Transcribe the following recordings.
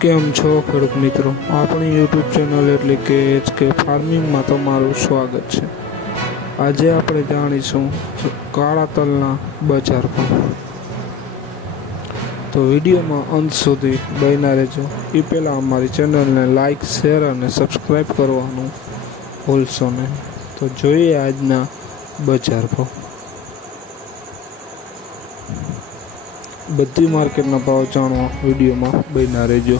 કેમ છો ખેડૂત મિત્રો, આપણી યુટ્યુબ ચેનલ એટલે કે HK ફાર્મિંગમાં તમારું સ્વાગત છે। આજે આપણે જાણીશું કાળા તલના બજાર ભાવ। તો વિડીયોમાં અંત સુધી બન્યા રહેજો। એ પહેલાં અમારી ચેનલને લાઇક, શેર અને સબસ્ક્રાઈબ કરવાનું ભૂલશો નહીં। તો જોઈએ આજના બજાર ભાવ। બધી માર્કેટના ભાવ જાણવા વિડીયોમાં બન્યા રહેજો।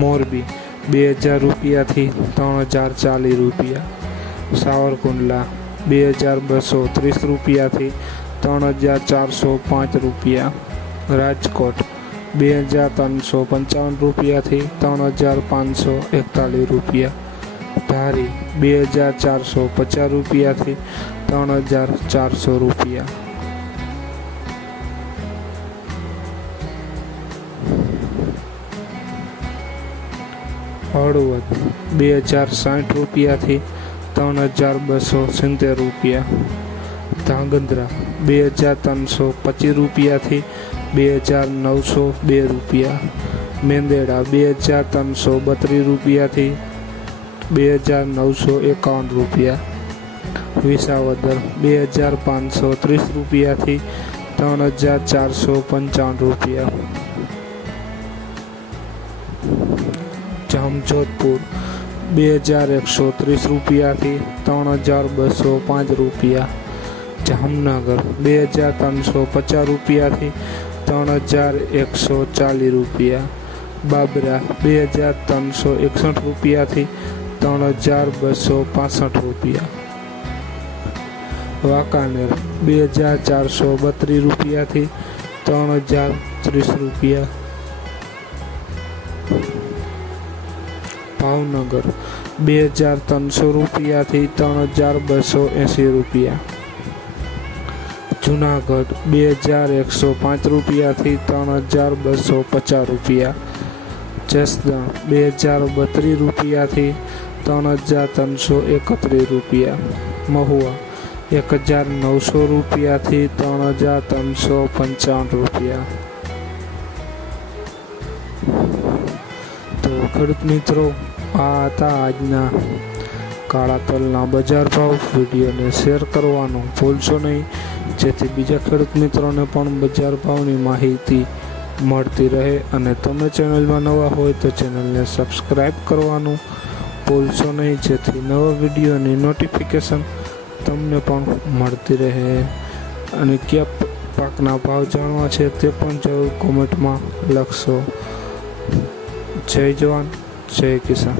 મોરબી 2000 રૂપિયાથી 3040 રૂપિયા, સાવરકુંડલા 2230 રૂપિયાથી 3405 રૂપિયા, રાજકોટ 2355 રૂપિયાથી 3541 રૂપિયા, ધારી 2450 રૂપિયાથી 3400 રૂપિયા, હળવદ 2060 રૂપિયાથી 3270 રૂપિયા, ધાંગધ્રા 2325 રૂપિયાથી 2902 રૂપિયા, મેંદેડા 2332 રૂપિયાથી 2951 રૂપિયા, વિસાવદર 2530 રૂપિયાથી 3455 રૂપિયા, જામજોધપુર 2130 રૂપિયાથી 3205 રૂપિયા, જામનગર 2350 રૂપિયાથી 3140 રૂપિયા, બાબરા 2361 રૂપિયાથી 3265 રૂપિયા, વાંકાનેર 2432 રૂપિયાથી 3030 રૂપિયા, ભાવનગર 2300 રૂપિયાથી 3280 રૂપિયા, જુનાગઢ 2105 રૂપિયાથી 3250 રૂપિયા, જસદણ 2032 રૂપિયાથી 3331 રૂપિયા, મહુવા 1900 રૂપિયાથી 3355 રૂપિયા। તો ખેડૂત મિત્રો, આ હતા આજના કાળા તલના બજાર ભાવ। વિડીયોને શેર કરવાનું ભૂલશો નહીં, જેથી બીજા ખેડૂત મિત્રોને પણ બજાર ભાવની માહિતી મળતી રહે। અને તમે ચેનલમાં નવા હોય તો ચેનલને સબસ્ક્રાઈબ કરવાનું ભૂલશો નહીં, જેથી નવા વિડીયોની નોટિફિકેશન તમને પણ મળતી રહે। અને કયા પાકના ભાવ જાણવા છે તે પણ જરૂર કોમેન્ટમાં લખશો। જય જવાન, જય કિસાન।